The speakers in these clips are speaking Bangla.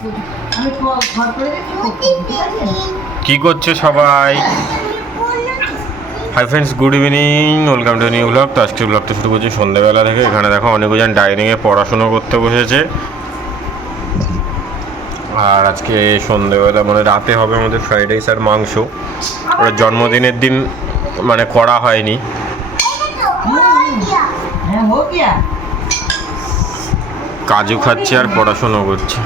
আমি ক- করছে সবাই? Hi friends good evening welcome to new blog তো আজকের ব্লগটা শুরু করছি সন্ধ্যেবেলা থেকে। এখানে দেখো অনেকজন ডাইনিংয়ে পড়াশুনো করতে বসেছে। আর আজকে সন্ধ্যেবেলা মানে রাতে হবে আমাদের ফ্রাইড রাইস আর মাংস। ওরা জন্মদিনের দিন মানে করা হয়নি। হ্যাঁ কাজু খাচ্ছে আর পড়াশুনো করছে।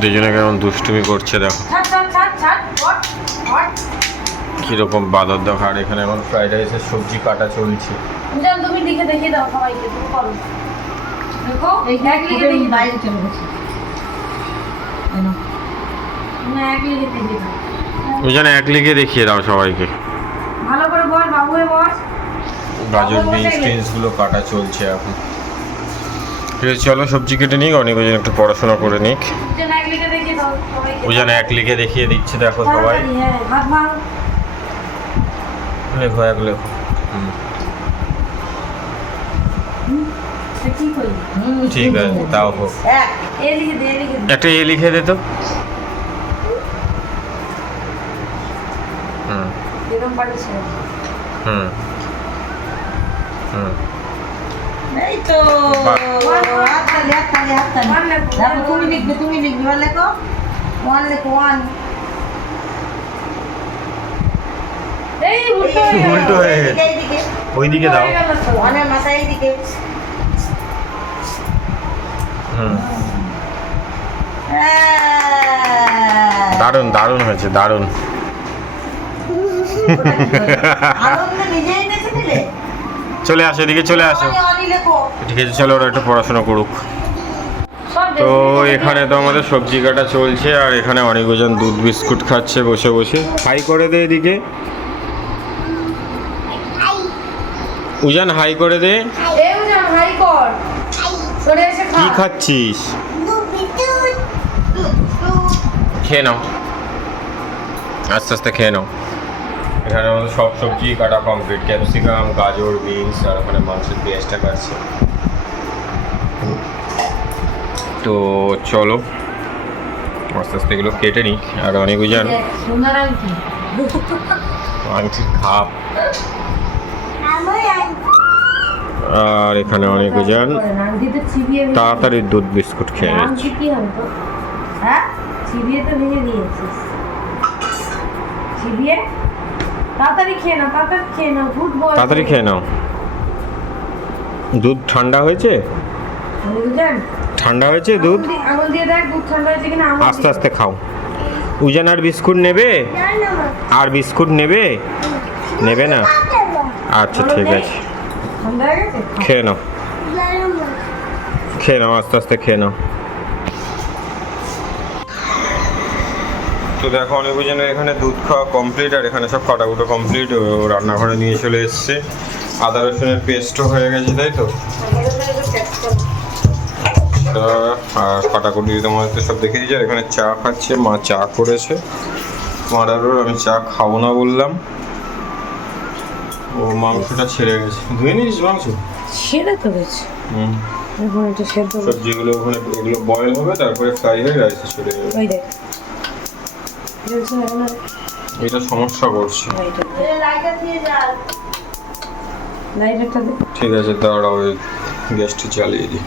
দুজনে কেমন দুষ্টুমি করছে দেখো। কীরকম বাদর দেখো আর এখানে এখন ফ্রাইড রাইসের সবজি কাটা চলছে। তুমি লিখে দেখিয়ে দাও সবাইকে তুমি করো। দেখো এক লিখে ফুটে বাইরে চলে গেছে। এই নাও। দাও না এক লিখে দেখিয়ে দাও। ওই জন্য এক লিখে দেখিয়ে দাও সবাইকে। ভালো করে বল বস। গাজর বিনস গেলে। কাটা চলছে এখন। চলো সবজি কেটে নিক, অনেক ওজন একটু পড়াশোনা করে নিক। জান এক লিখে দেখিয়ে দিচ্ছে, দেখো সবাই। লেখো, এক লেখো। ঠিক আছে, তাও হোক। একটা এ লিখে দে তো। হুম। হুম। হুম। এই তো বাহ। হাত তালি হাত তালি হাত তালি ওয়ান লেখো, দেখো তুমি লিখবে তুমি লিখবে ওয়ান লেখো ওয়ান লেখো ওয়ান উল্টো হয়ে গেল। উল্টো গেছে। ওইদিকে দাও গেল তো। ওয়ানের মাথা এইদিকে। দারুণ দারুণ হয়েছে দারুণ নিজেই বেছে নিলে চলে আসো এদিকে চলে আসো। ঠিক আছে চলো ওরা একটু পড়াশোনা করুক। তো এখানে তো আমাদের সবজি কাটা চলছে আর এখানে অনেকজন দুধ বিস্কুট খাচ্ছে বসে বসে। হাই করে দে এদিকে। উজান হাই করে দে। কি খাচ্ছিস? খেয়ে নাও। আস্তে আস্তে খেয়ে নাও। এখানে আমাদের সব সবজি কাটা কমপ্লিট ক্যাপসিকাম গাজর বিনস আর ওখানে মাংসের পেঁয়াজটা কাটছে। তো চলো আস্তে আস্তে এগুলো কেটে নিই। আর অনেক দেখ, মাংসের খাপ। আর এখানে অনেক ভেঙে- তাড়াতাড়ি দুধ বিস্কুট খেয়ে নিচ্ছে। হবে তো? হ্যাঁ চিবিয়ে তো ভেঙে দিয়েছিস। চিবিয়ে? তাড়াতাড়ি খেয়ে নাও তাড়াতাড়ি খেয়ে নাও গুড বয় তাড়াতাড়ি খেয়ে নাও। দুধ ঠান্ডা হয়েছে? ঠান্ডা হয়েছে দুধ? আঙুল দিয়ে দেখ দুধ ঠান্ডা হয়েছে কিনা আস্তে আস্তে খাও। উজান আর বিস্কুট নেবে? আর বিস্কুট নেবে? নেবে না? আচ্ছা ঠিক আছে। খেয়ে নাও। খেয়ে নাও আস্তে আস্তে খেয়ে নাও। তো দেখো অনেক জনের এখানে দুধ খাওয়া কমপ্লিট আর এখানে সব কাটাকুটো কমপ্লিট রান্নাঘরে নিয়ে চলে এসছে। আদা রসুনের পেস্টও হয়ে গেছে তাই তো? তা, আর কাটাকুটি তোমাদের তো সব দেখে দিয়েছে। আর এখানে চা খাচ্ছে মা চা করেছে। মার আরও আমি চা খাব না বললাম। ও মাংসটা ছেড়ে গেছে। ধুয়ে নিয়েছিস মাংস? সেটা তো গেছে হুম। এখন একটু সেদ্ধ সবজিগুলো ওখানে এগুলো বয়েল হবে তারপরে ফ্রাই হয়ে রাইসে চলে যাবে ওই দেখ বলছে এখন আর এটা সমস্যা করছে। ঠিক আছে, দাঁড়াও গ্যাসটা চালিয়ে দিই।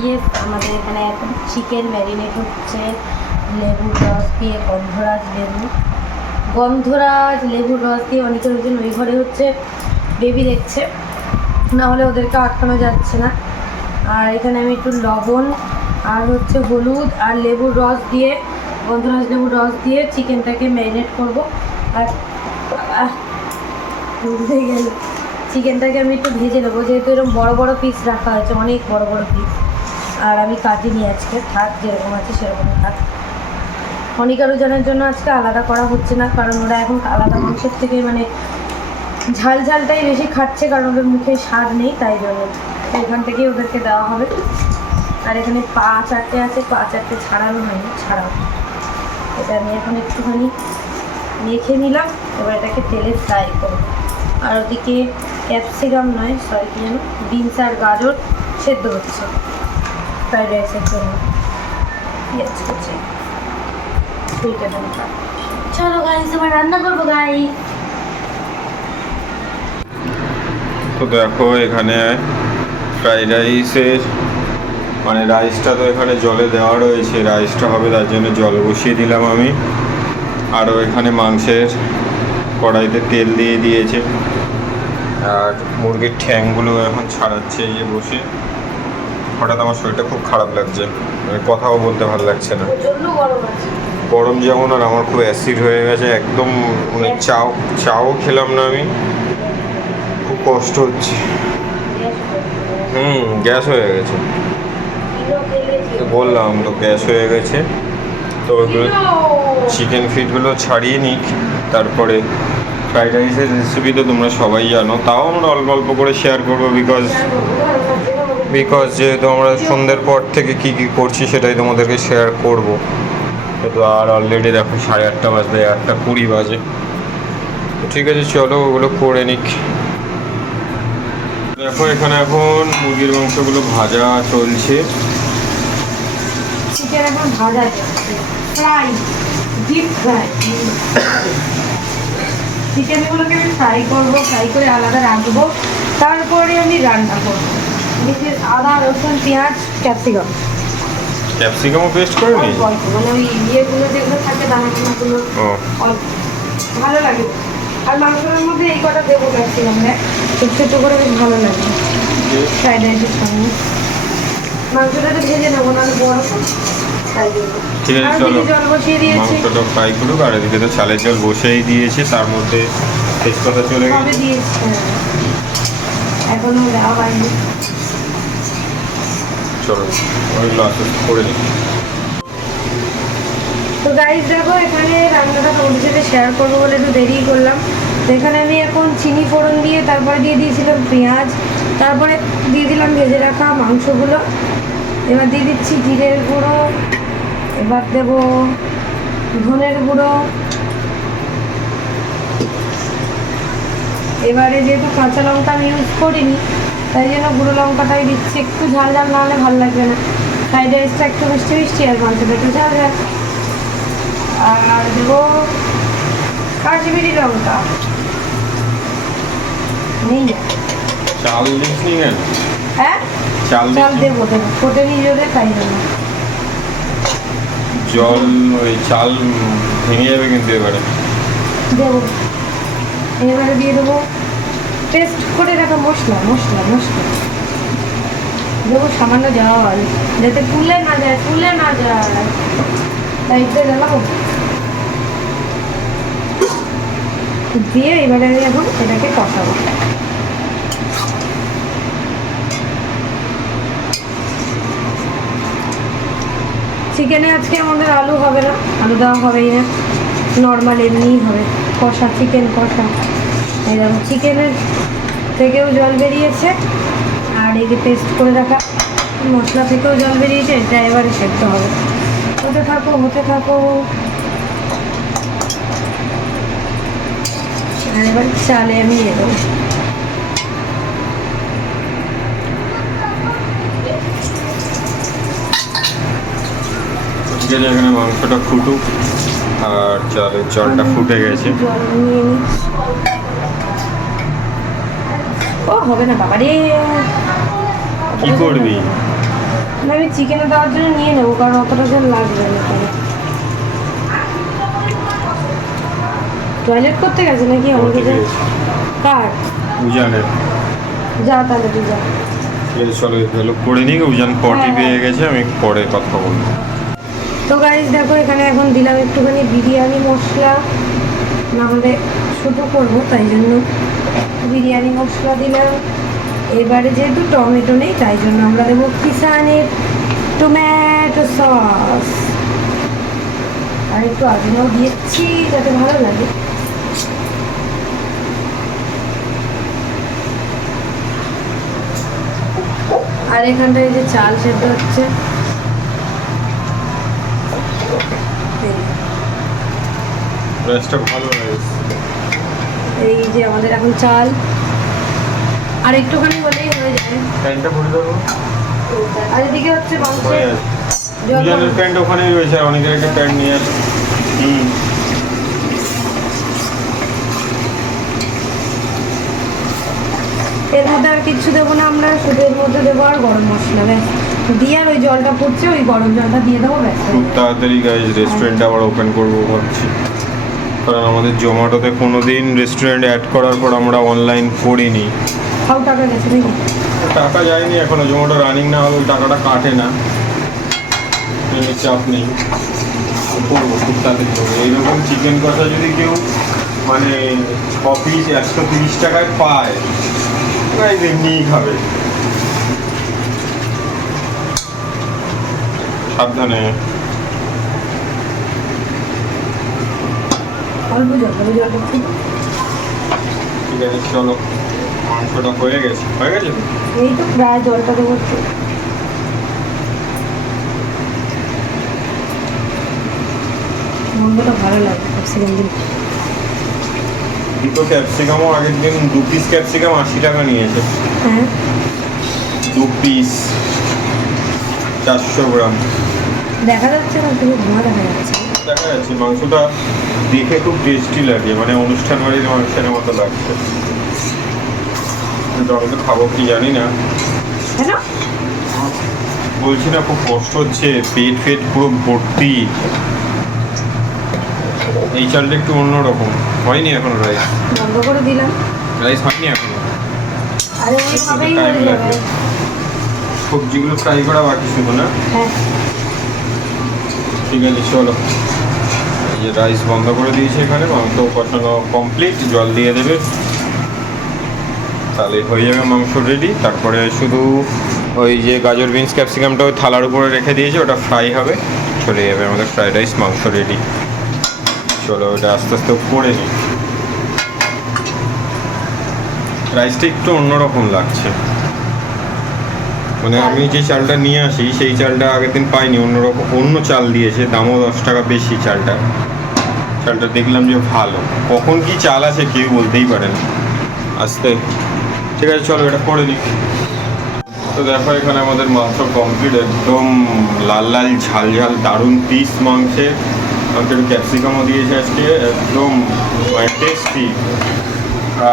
ইয়ে আমাদের এখানে এখন চিকেন ম্যারিনেট হচ্ছে লেবুর রস দিয়ে গন্ধরাজ লেবু। গন্ধরাজ লেবুর রস দিয়ে অনেকের ওজন ওই ঘরে হচ্ছে বেবি দেখছে। না হলে ওদেরকে আটকানো যাচ্ছে না। আর এখানে আমি একটু লবণ আর হচ্ছে হলুদ আর লেবুর রস দিয়ে, গন্ধরাজ লেবুর রস দিয়ে চিকেনটাকে ম্যারিনেট করব। আর গেল। চিকেনটাকে আমি একটু ভেজে নেব, যেহেতু এরকম বড় বড় পিস রাখা হয়েছে অনেক বড় বড় পিস আর আমি কাটিনি আজকে, থাক, যেরকম আছে সেরকম থাক। অনিকারু জনের জন্য আজকে আলাদা করা হচ্ছে না, কারণ ওরা এখন আলাদা মাংসের থেকে মানে ঝাল ঝালটাই বেশি খাচ্ছে, কারণ ওদের মুখে স্বাদ নেই, তাই জন্য এখান থেকেই ওদেরকে দেওয়া হবে। আর এখানে পা চারটে আছে পা চারটে ছাড়ানো হয়নি ছাড়াও। এটা আমি এখন একটুখানি মেখে নিলাম এবার এটাকে তেলে ফ্রাই করব। আর ওদিকে ক্যাপসিকাম নয় সরি কি যেন বিনস আর গাজর সেদ্ধ হচ্ছে। ফ্রাইড রাইসের জন্য। পেঁয়াজ কুচি সুইট লঙ্কা চলো গাইস এবার রান্না করব গাইস তো দেখো এখানে ফ্রাইড রাইসের মানে রাইসটা তো এখানে জলে দেওয়া রয়েছে রাইসটা হবে তার জন্য জল বসিয়ে দিলাম আমি। আরও এখানে মাংসের কড়াইতে তেল দিয়ে দিয়েছে। আর মুরগির ঠ্যাংগুলো এখন ছাড়াচ্ছে যে বসে। হঠাৎ আমার শরীরটা খুব খারাপ লাগছে। মানে কথাও বলতে ভালো লাগছে না। গরম গরম যেমন আর আমার খুব অ্যাসিড হয়ে গেছে, একদম মানে চাও চাও খেলাম না আমি। খুব কষ্ট হচ্ছে। হুম, গ্যাস হয়ে গেছে। তো বললাম, তো গ্যাস হয়ে গেছে। তো ওগুলো চিকেন ফিটগুলো ছাড়িয়ে নিক। তারপরে ফ্রাইড রাইসের রেসিপি তো তোমরা সবাই জানো। তাও আমরা অল্প অল্প করে শেয়ার করব বিকজ বিকজ যেহেতু আমরা সন্ধ্যের পর থেকে কি কি করছি সেটাই তোমাদেরকে শেয়ার করব। তো আর অলরেডি দেখো সাড়ে আটটা বাজবে, আটটা কুড়ি বাজে। ঠিক আছে, চলো ওগুলো করে নিক। দেখো এখানে এখন মুরগির মাংসগুলো ভাজা চলছে। চিকেন এখন ভাজা যাচ্ছে ফ্রাই ডিপ ফ্রাই চিকেনগুলোকে আমি ফ্রাই করব ফ্রাই করে আলাদা রাখব। তারপরে আমি রান্না করব। আদা রসুন পেঁয়াজ ক্যাপসিকাম ক্যাপসিকামও পেস্ট করে নি? অল্প অল্প। মানে ওই ইয়েগুলো যেগুলো থাকে দানা দানাগুলো ভালো লাগে। আর মাংসের মধ্যে এই কটা দেবো ক্যাপসিকাম ছোট ছোট করে বেশ ভালো লাগে। ফ্রাইড রাইসের সঙ্গে। মাংসটা তো ভেজে নেব না বড় ঠিক আছে চলো। দিকে জল বসিয়ে দিয়েছি। মাংসটা ফ্রাই করুক আর এদিকে তো চালের জল বসেই দিয়েছে তার মধ্যে তেজপাতা চলে গেছে। এখনও দেওয়া হয়নি। চলো ওইগুলো আস্তে আস্তে করে নিই তো গাইজ দেখো এখানে রান্নাটা তোমাদের সাথে শেয়ার করব বলে একটু দেরি করলাম। তো এখানে আমি এখন চিনি ফোড়ন দিয়ে তারপরে দিয়ে দিয়েছিলাম পেঁয়াজ তারপরে দিয়ে দিলাম ভেজে রাখা মাংসগুলো। এবার দিয়ে দিচ্ছি জিরের গুঁড়ো এবার দেবো ধনের গুঁড়ো। এবারে যেহেতু কাঁচা লঙ্কা আমি ইউজ করিনি তাই জন্য গুঁড়ো লঙ্কাটাই দিচ্ছি। একটু ঝাল ঝাল না হলে ভালো লাগবে না। ফ্রাইড রাইসটা একটু মিষ্টি মিষ্টি আর মাংসটা একটু ঝাল ঝাল। আর দেবো কাশ্মীরি লঙ্কা। নেই। চাল কেন? হ্যাঁ? চাল দেবো দেবো। ফোটেনি জোরে তাই জন্য। জল, ওই চাল ভেঙে যাবে কিন্তু এবারে। এবারে দিয়ে দেবো। টেস্ট করে রাখা মশলা মশলা মশলা। দেবো সামান্য জল, যাতে ফুলে না যায় ফুলে না যায়। তাই তো জ্বালাবো দিয়ে এবারে এখন এটাকে কষাবো। চিকেনে আজকে আমাদের আলু হবে না, আলু দেওয়া হবেই না। নর্মাল এমনিই হবে, কষা চিকেন কষা। এরকম চিকেনের থেকেও জল বেরিয়েছে, আর এই যে পেস্ট করে রাখা। মশলা থেকেও জল বেরিয়েছে, এটা এবারে সেদ্ধ হবে। হতে থাকো হতে থাকো। আর এবার চালে আমি এ আছে এখানে মাংসটা ফুটুক আর চালের জলটা ফুটে গেছে। ও হবে না বাবা রে কি করবি? আমি চিকেনে দেওয়ার জন্য নিয়ে নেব কারণ অতটা জল লাগবে না। টয়লেট করতে গেছে নাকি? যে কার? উজানের। যা তাহলে তুই যা। চলো করে নিই উজান পটি হ্যাঁ, পেয়ে হ্যাঁ। গেছে আমি পরে কথা বলব। তো গাইজ দেখো, এখানে এখন দিলাম একটুখানি বিরিয়ানি মশলা। নাহলে শুধু করব, তাই জন্য বিরিয়ানি মশলা দিলাম। এবারে যেহেতু টমেটো নেই, তাই জন্য আমরা দেবো কিষানের টমেটো সস। আর একটু আজনাও দিয়েছি, যাতে ভালো লাগে। আর এখানটায় যে চাল সেদ্ধ হচ্ছে এই। রাইসটা ভালো রাইস এই যে আমাদের এখন চাল। আর একটুখানি হলেই হয়ে যাবে। প্যান্টটা ভরে দেবো। আর এদিকে হচ্ছে মাংসের দুজনের প্যান্ট ওখানেই রয়েছে আর অনেকের একটা প্যান্ট নিয়ে আসে। হুম। এর মধ্যে আর কিচ্ছু দেবো না আমরা শুধু এর মধ্যে দেবো আর গরম মশলা ব্যাস। দিয়ে আর ওই জলটা পড়ছে ওই গরম জলটা দিয়ে দেবো ব্যাস। খুব তাড়াতাড়ি গাইজ রেস্টুরেন্ট আবার ওপেন করব ভাবছি। কারণ আমাদের জোম্যাটোতে কোনো দিন রেস্টুরেন্ট অ্যাড করার পর আমরা অনলাইন করিনি। টাকা যায়নি এখনও জোম্যাটো রানিং না হলে টাকাটা কাটে না। চাপ নেই। করব খুব তাড়াতাড়ি করব এইরকম চিকেন কষা যদি কেউ মানে ছ পিস একশো তিরিশ টাকায় পায় এমনিই খাবে। সাবধানে অল্প জল অল্প জলটা ঠিক আছে চলো মাংসটা হয়ে গেছে। হয়ে গেছে? এই তো প্রায় জলটা দেবো গন্ধটা ভালো লাগে ক্যাপসিকাম দিন দুটো ক্যাপসিকামও আগের দিন দু পিস ক্যাপসিকাম আশি টাকা নিয়েছে। হ্যাঁ। দু পিস চারশো গ্রাম। দেখা যাচ্ছে না তুমি ধোঁয়া দেখা যাচ্ছে। দেখা যাচ্ছে মাংসটা দেখে খুব টেস্টি লাগে মানে অনুষ্ঠান বাড়ির অনুষ্ঠানের মতো লাগছে। আমি তো খাব কি জানি না। বলছি না খুব কষ্ট হচ্ছে পেট ফেট পুরো ভর্তি। এই চালটা একটু অন্যরকম। হয়নি এখনও রাইস বন্ধ করে দিলাম। রাইস হয়নি এখনও? টাইম লাগবে। সবজিগুলো ফ্রাই করা বাকি শুধু না? হ্যাঁ। ঠিক আছে চলো। যে রাইস বন্ধ করে দিয়েছে এখানে, মাংস কষানো কমপ্লিট জল দিয়ে দেবে। তাহলে হয়ে যাবে মাংস রেডি তারপরে শুধু ওই যে গাজর বিনস ক্যাপসিকামটা ওই থালার উপরে রেখে দিয়েছে, ওটা ফ্রাই হবে। চলে যাবে আমাদের ফ্রাইড রাইস মাংস রেডি চলো ওটা আস্তে আস্তে করে নিই। রাইসটা একটু অন্যরকম লাগছে। মানে আমি যে চালটা নিয়ে আসি, সেই চালটা আগের দিন পাইনি, অন্যরকম অন্য চাল দিয়েছে, দামও দশ টাকা বেশি চালটা। চালটা দেখলাম যে ভালো। কখন কি চাল আছে কেউ বলতেই পারে না। আসতে। ঠিক আছে চলো এটা করে নিই। তো দেখো এখানে আমাদের মাংস কমপ্লিট একদম লাল লাল ঝাল ঝাল দারুণ পিস আমাকে একটু ক্যাপসিকামও দিয়েছে আজকে একদম টেস্টি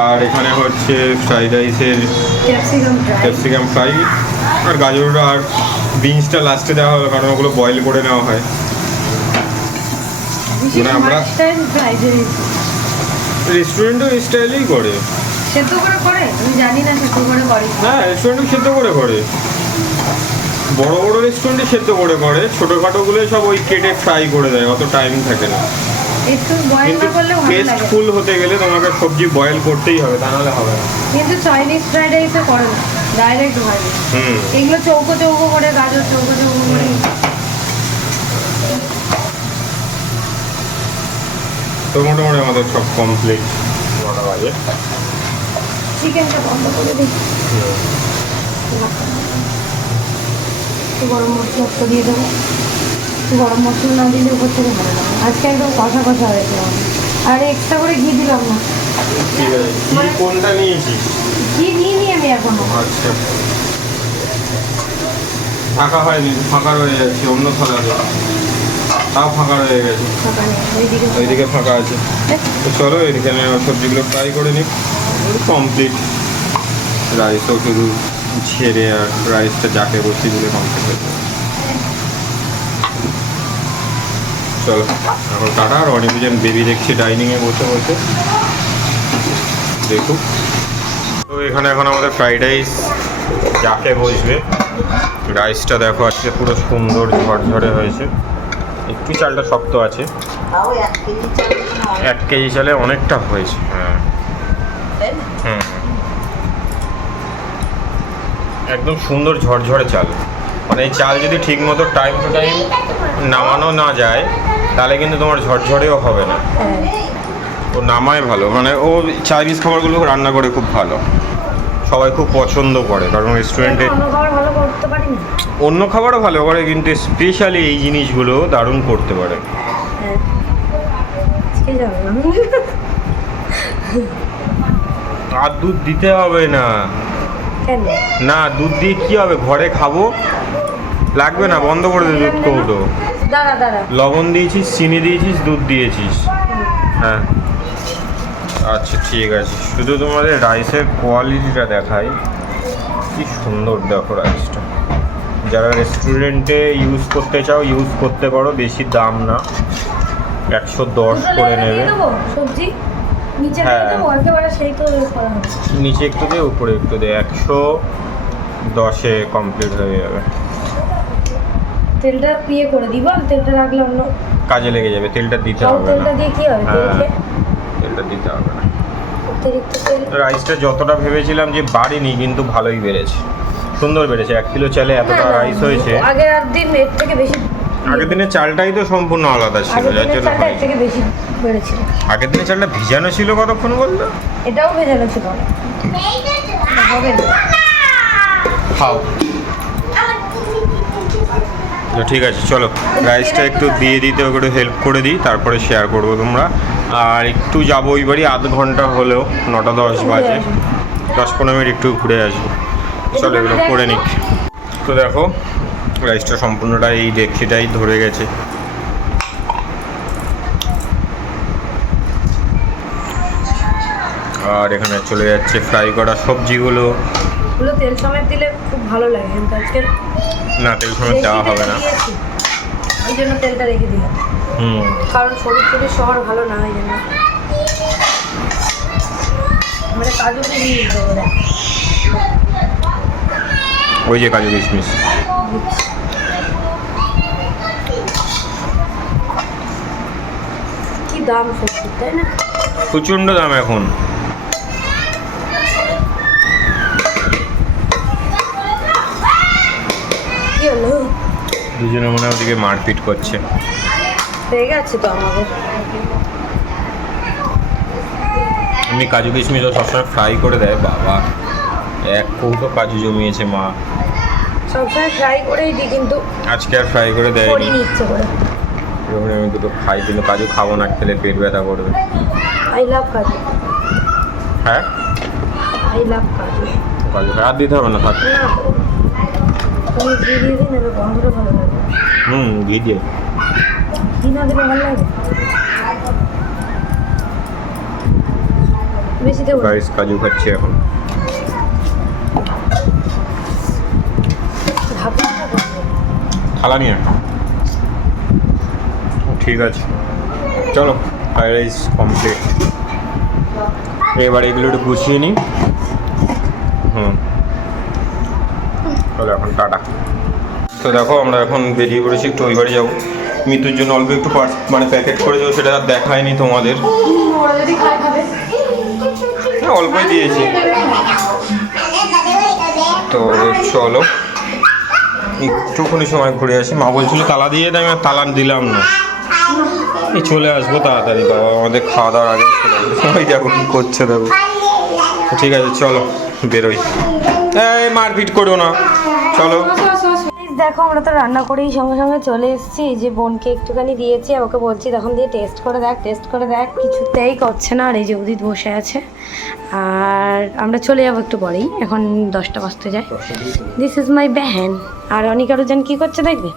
আর এখানে হচ্ছে ফ্রাইড রাইসের ক্যাপসিকাম ফ্রাই আর গাজরটা আর বিনসটা লাস্টে দেওয়া হলো কারণ ওগুলো বয়েল করে নেওয়া হয়। মানে আমরা- রেস্টুরেন্টও স্টাইলেই করে। সেদ্ধ করে করে? আমি জানি না সেদ্ধ করে করে। হ্যাঁ রেস্টুরেন্টও সেদ্ধ করে করে। বড় বড় রেস্টুরেন্টে সেদ্ধ করে করে। ছোটোখাটোগুলো সব ওই কেটে ফ্রাই করে দেয় অত টাইম থাকে না। একটু বয়েল না করলে ভালো লাগে। টেস্টফুল হতে গেলে তোমাকে সবজি বয়েল করতেই হবে তা নাহলে হবে না। কিন্তু চাইনিজ ফ্রাইড রাইসে করে না। ডাইরেক্ট হয় হুম। এগুলো চৌকো চৌকো করে গাজর চৌকো চৌকো করে। তো মোটামুটি আমাদের সব কমপ্লিট নটা বাজে। চিকেনটা বন্ধ করে দিই। গরম মশলা একটু দিয়ে দেবো। গরম মশলা না দিলে উপর থেকে ভালো লাগে আজকে একদম কষা কষা হয়েছে আর এক্সট্রা করে ঘি দিলাম না। কি কোনটা নিয়েছিস ঘি নিয়ে নিই আমি এখনও। আচ্ছা। ফাঁকা হয়নি ফাঁকা রয়ে যাচ্ছে অন্য থালাতে তাও ফাঁকা রয়ে গেছে। ওইদিকে ফাঁকা আছে। তো চলো এখানে সবজিগুলো ফ্রাই করে নিই। কমপ্লিট রাইসও শুধু ছেড়ে আর রাইসটা যাকে বসিয়ে দিলে কমপ্লিট হয়ে যাবে। চলো এখন টাটা আর অনেক দুজন বেবি দেখছি ডাইনিংয়ে বসে বসে। দেখুক তো এখানে এখন আমাদের ফ্রাইড রাইস যাকে বসবে। রাইসটা দেখো আজকে পুরো সুন্দর ঝরঝরে হয়েছে। একটু চালটা শক্ত আছে। এক কেজি চাল অনেকটা হয়েছে। হ্যাঁ। হুম। একদম সুন্দর ঝরঝরে চাল। মানে এই চাল যদি ঠিক মতো টাইম টু টাইম নামানো না যায়, তাহলে কিন্তু তোমার ঝরঝরেও হবে না। ও নামায় ভালো। মানে ও চাইনিজ খাবারগুলো রান্না করে খুব ভালো। সবাই খুব পছন্দ করে, কারণ রেস্টুরেন্টে করতে পারি না অন্য খাবারও ভালো করে কিন্তু স্পেশালি এই জিনিসগুলো দারুণ করতে পারে। হ্যাঁ। আর দুধ দিতে হবে না। না দুধ দিয়ে কি হবে? ঘরে খাব? লাগবে না বন্ধ করে দে দুধ কৌটো। লবণ দিয়েছিস চিনি দিয়েছিস দুধ দিয়েছিস। হ্যাঁ। আচ্ছা ঠিক আছে। শুধু তোমাদের রাইসের কোয়ালিটিটা দেখাই। কি সুন্দর দেখো রাইসটা। যারা রেস্টুরেন্টে ইউজ করতে চাও ইউজ করতে পারো বেশি দাম না। একশো দশ করে নেবে। সবজি? নিচে হ্যাঁ। নিচে একটু দে উপরে একটু দে। একশো দশে কমপ্লিট হয়ে যাবে। তেলটা ইয়ে করে দিব তেলটা রাখলে অন্য কাজে লেগে যাবে তেলটা দিতে হবে তেলটা দিয়ে কি হবে? হ্যাঁ তেলটা দিতে হবে না। অতিরিক্ত তেল? রাইসটা যতটা ভেবেছিলাম যে বাড়েনি কিন্তু ভালোই বেড়েছে। সুন্দর বেড়েছে। এক কিলো চালে এতটা রাইস হয়েছে। আগের আর দিন এর থেকে বেশি আগের দিনের চালটাই তো সম্পূর্ণ আলাদা ছিল যার জন্য থেকে বেশি বেড়েছিল। আগের দিনের চালটা ভিজানো ছিল কতক্ষণ বলতো? এটাও ভেজানো ছিল। হবে খাও ঠিক আছে চলো। রাইসটা একটু দিয়ে দিতে ওকে একটু হেল্প করে দিই তারপরে শেয়ার করব তোমরা। আর একটু যাব ওই বাড়ি আধ ঘণ্টা হলেও নটা দশ বাজে। দশ পনেরো মিনিট একটু ঘুরে আসব। চলো এগুলো করে নিক। তো দেখো রাইসটা সম্পূর্ণটা এই ডেকচিটাই ধরে গেছে। আর এখানে চলে যাচ্ছে ফ্রাই করা সবজিগুলো। তেল সমেত দিলে খুব ভালো লাগে। না তেল সময় দেওয়া হবে না। ওই জন্য তেলটা রেখে দিলাম। হুম। কারণ শরীর টরীর শহর ভালো না ওই জন্য মানে কাজু দেবো ওই যে কাজু কিশমিশ। কি দাম সত্যি তাই না? প্রচণ্ড দাম এখন। দুজনে মনে হয় ওদিকে মারপিট করছে। হয়ে গেছে তো আমাদের এমনি কাজু কিশমিশও সবসময় ফ্রাই করে দেয় বাবা। এক কৌটো কাজু জমিয়েছে মা। সবসময় ফ্রাই করেই দিই কিন্তু আজকে আর ফ্রাই করে দেয়নি। করিনি ইচ্ছে করে। যখন আমি দুটো খাই কিন্তু কাজু খাব না খেলে পেট ব্যথা করবে। আই লাভ কাজু। হ্যাঁ? আই লাভ কাজু। কাজু আর দিতে হবে না থাক। না। তুমি ঘি দিয়ে দিন এবার গন্ধটা ভালো লাগে। হুম ঘি দিয়ে। ঘি না দিলে ভালো লাগে? বেশি দেবো কাজু খাচ্ছি এখন। থালা নিয়ে ঠিক আছে। চলো ফ্রাইড রাইস কমপ্লিট এবার এগুলো একটু গুছিয়ে নিই। হুম। চলো এখন টাটা। তো দেখো, আমরা এখন বেরিয়ে পড়েছি, একটু ওই বাড়ি যাব। মৃত্যুর জন্য অল্প একটু পার্স মানে প্যাকেট করে দেবো, সেটা দেখায়নি তোমাদের। হ্যাঁ অল্পই দিয়েছি। তো চলো, একটুখানি সময় ঘুরে আসি। মা বলছিল তালা দিয়ে আমি আর তালা দিলাম না। এই চলে আসব তাড়াতাড়ি, বাবা, আমাদের খাওয়া দাওয়ার আগে চলে আসব। করছে দেখো। ঠিক আছে চলো বেরোই। এই মারপিট করো না। চলো। দেখো আমরা তো রান্না করেই সঙ্গে সঙ্গে চলে এসেছি। যে বোনকে একটুখানি দিয়েছি আর ওকে বলছি তখন দিয়ে টেস্ট করে দেখ টেস্ট করে দেখ। কিছুতেই করছে না আর এই যে উদিত বসে আছে। আর আমরা চলে যাব একটু পরেই এখন দশটা বাজতে যায়। দিস ইজ মাই ব্যাহেন আর অনিক আরুজান কী করছে দেখবে?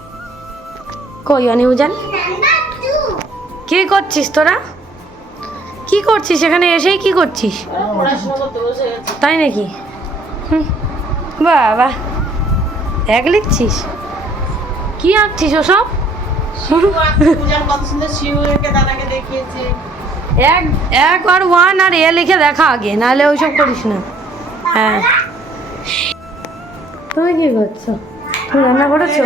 কই অনিউজান কি করছিস তোরা? করছিস? এখানে এসেই কি করছিস? তাই নাকি? হুম। বাহ বাহ এক লিখছিস? কি আঁকছিস ওসব? এক এক আর ওয়ান আর এ লিখে দেখা আগে, নাহলে ওইসব করিস না। হ্যাঁ। তুমি কি করছ? তুমি রান্না করেছ?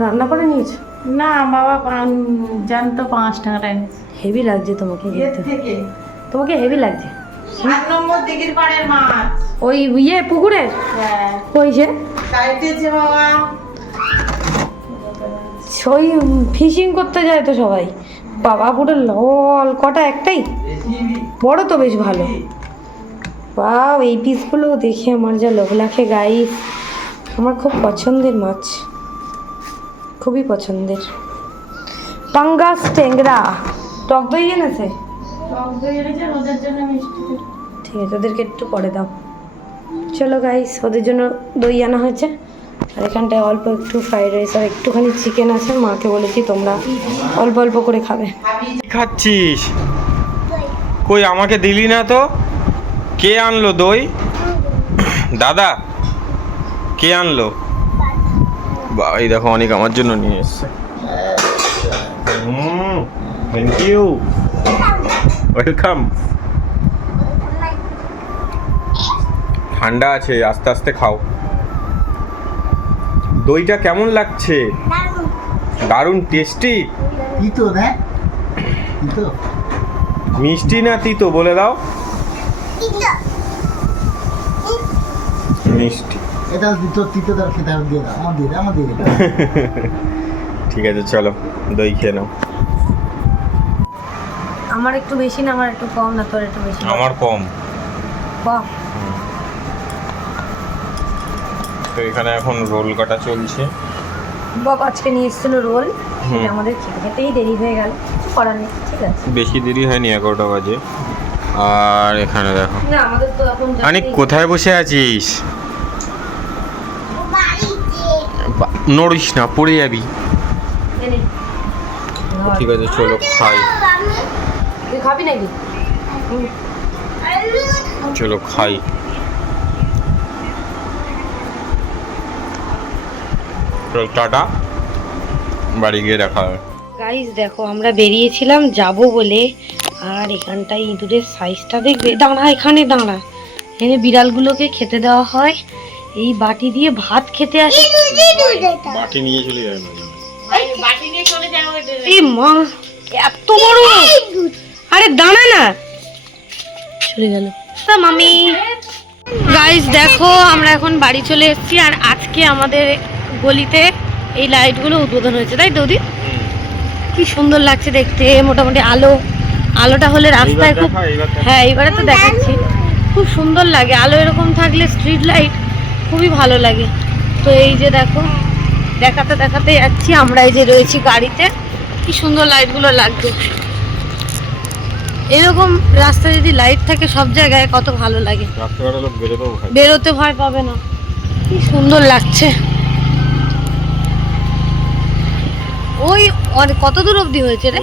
রান্না করে নিয়েছো? না, বাবা জানতো পাঁচ টাকাটা এনেছে হেভি লাগছে তোমাকে দেখতে। তোমাকে হেভি লাগছে। সাত নম্বর দিঘির পাড়ের মাছ। ওই ইয়ে পুকুরের? হ্যাঁ। ওই যে? কাইটেছে বাবা। ওই ফিশিং করতে যায় তো সবাই। বাবা পুরো লল কটা একটাই? বড় তো বেশ ভালো। বাও এই পিসগুলো দেখে আমার যা লোভ লাগে গাই আমার খুব পছন্দের মাছ। খুবই পছন্দের। পাঙ্গাস ট্যাংরা। টক দই এনেছে? টক দই এনেছে ওদের জন্য মিষ্টি। ঠিক আছে ওদেরকে একটু পরে দাও। চলো গাইস ওদের জন্য দই আনা হয়েছে। আর এখানটায় অল্প একটু ফ্রাইড রাইস আর একটুখানি চিকেন আছে। মাকে বলেছি তোমরা অল্প অল্প করে খাবে। খাচ্ছিস? কই আমাকে দিলি না তো? কে আনলো দই? দাদা কে আনলো? বা এই দেখো অনেক আমার জন্য নিয়ে এসছে। থ্যাংক ইউ ওয়েলকাম ঠান্ডা আছে আস্তে আস্তে খাও। দইটা কেমন লাগছে? দারুণ টেস্টি তিতো মিষ্টি না তিতো বলে দাও। মিষ্টি। এটা তিতো তিতো তার খেতে দিয়ে দাও। আমার দিয়ে দাও আমার দিয়ে দাও। ঠিক আছে চলো দই খেয়ে নাও। আমার একটু বেশি না আমার একটু কম না তোর একটু বেশি আমার কম। কম তো এখানে এখন রোল কাটা চলছে। বাবা আজকে নিয়ে এসেছিল রোল। আমাদের খেতে খেতেই দেরি হয়ে গেল। কিছু করার নেই ঠিক আছে। বেশি দেরি হয়নি এগারোটা বাজে। আর এখানে দেখো। না আমাদের তো এখন কোথায় বসে আছিস? নড়িস না পড়ে যাবি। ঠিক আছে চলো খাই। খাবি নাকি। চলো খাই। টাটা। বাড়ি গিয়ে দেখা হবে গাইস দেখো আমরা বেরিয়েছিলাম যাব বলে। আর এখানটায় ইঁদুরের সাইজটা দেখবে? দাঁড়া এখানে দাঁড়া। এখানে বিড়ালগুলোকে খেতে দেওয়া হয়। এই বাটি দিয়ে ভাত খেতে আসে। বাটি নিয়ে চলে যায় না এই বাটি নিয়ে চলে যায় ওই ড্রেনে। এই মা এত বড়! আরে দাঁড়া না। চলে গেল। তা মামি। গাইস দেখো আমরা এখন বাড়ি চলে এসেছি আর আজকে আমাদের গলিতে এই লাইটগুলো উদ্বোধন হয়েছে। তাই তো ওদি কি সুন্দর লাগছে দেখতে মোটামুটি আলো। আলোটা হলে রাস্তায় খুব হ্যাঁ এইবারে তো দেখাচ্ছি। খুব সুন্দর লাগে আলো এরকম থাকলে স্ট্রিট লাইট খুবই ভালো লাগে। তো এই যে দেখো দেখাতে দেখাতে যাচ্ছি আমরা এই যে রয়েছি গাড়িতে। কি সুন্দর লাইটগুলো লাগবে এরকম রাস্তায় যদি লাইট থাকে সব জায়গায় কত ভালো লাগে। বেরোতে ভয় পাবে না। কি সুন্দর লাগছে। ওই কত দূর অবধি হয়েছে রে?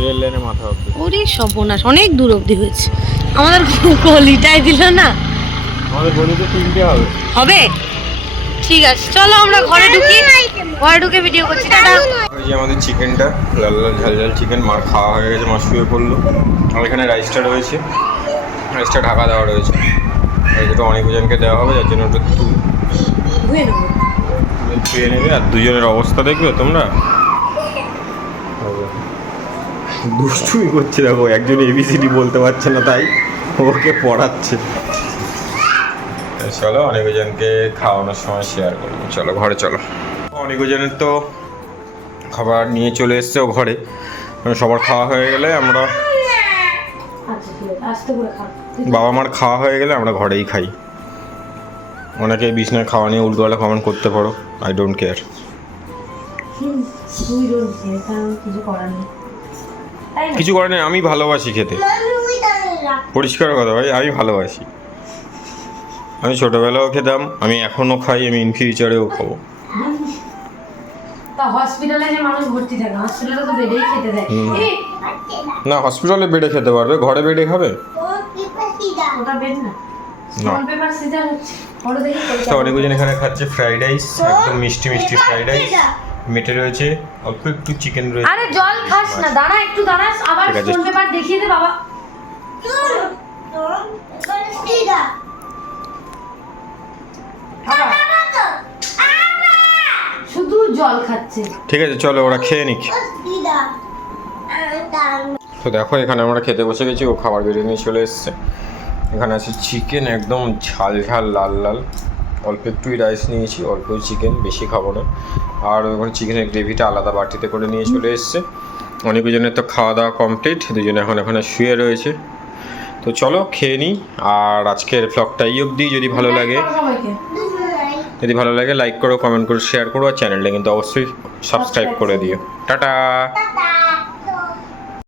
ওরে সর্বনাশ অনেক দূর অবধি হয়েছে। আমাদের গলিটাই দিল না। আমাদের গলিতে তিনটে হবে। হবে? ঠিক আছে চলো আমরা ঘরে ঢুকি। ঘরে ঢুকে ভিডিও করছি টাটা। ওই যে আমাদের চিকেনটা লাল লাল ঝাল ঝাল চিকেন মার খাওয়া হয়ে গেছে মার শুয়ে পড়ল। আর এখানে রাইসটা রয়েছে। রাইসটা ঢাকা দেওয়া রয়েছে। এই দুটো অনেকজনকে দেওয়া হবে যার জন্য ওটা একটু ধুয়ে নেবে। আর দুজনের অবস্থা দেখবে তোমরা। দুষ্টুমি করছে দেখো একজন এবিসিডি বলতে পারছে না তাই ওকে পড়াচ্ছে। চলো অনেকজনকে খাওয়ানোর সময় শেয়ার করব। চলো ঘরে চলো। অনেকজনের তো খাবার নিয়ে চলে এসছে ও ঘরে। মানে সবার খাওয়া হয়ে গেলে আমরা আচ্ছা বাবা মার খাওয়া হয়ে গেলে আমরা ঘরেই খাই। অনেকে বিছনায় খাওয়া নিয়ে উল্টোপাল্টা কমেন্ট করতে পারো। আই ডোন্ট কেয়ার কিছু করার নেই। তাই না? কিছু করে নেই আমি ভালোবাসি খেতে। পরিষ্কার কথা ভাই আমি ভালোবাসি। আমি ছোটবেলাও খেতাম আমি এখনও খাই আমি ইন ফিউচারেও খাব তা হসপিটালে যে মানুষ ভর্তি থাকে হসপিটালে তো বেডেই খেতে দেয় হুম। এই, না হসপিটালে বেডে খেতে পারবে ঘরে বেডে খাবে অনেকজন এখানে খাচ্ছে ফ্রাইড রাইস একদম মিষ্টি মিষ্টি ফ্রাইড রাইস মেটে রয়েছে অল্প একটু চিকেন রয়েছে আরে জল খাস না দাঁড়া একটু দাঁড়া আবার ঠিক আছে। পেপার দেখিয়ে দে বাবা। শুধু জল খাচ্ছে। ঠিক আছে চলো ওরা খেয়ে নিক। তো দেখো এখানে আমরা খেতে বসে গেছি ও খাবার বেরিয়ে নিয়ে চলে এসছে। এখানে আছে চিকেন একদম ঝাল ঝাল লাল লাল। অল্প একটুই রাইস নিয়েছি অল্প চিকেন বেশি খাব না। আর ওখানে চিকেনের গ্রেভিটা আলাদা বাটিতে করে নিয়ে চলে এসছে। অনেকজনের তো খাওয়া দাওয়া কমপ্লিট দুজনে এখন এখানে শুয়ে রয়েছে। তো চলো খেয়ে নিই। আর আজকের ব্লগটা এই অবধি যদি ভালো লাগে যদি ভালো লাগে লাইক করো কমেন্ট করো শেয়ার করো, আর চ্যানেলটা কিন্তু অবশ্যই সাবস্ক্রাইব করে দিও। টাটা!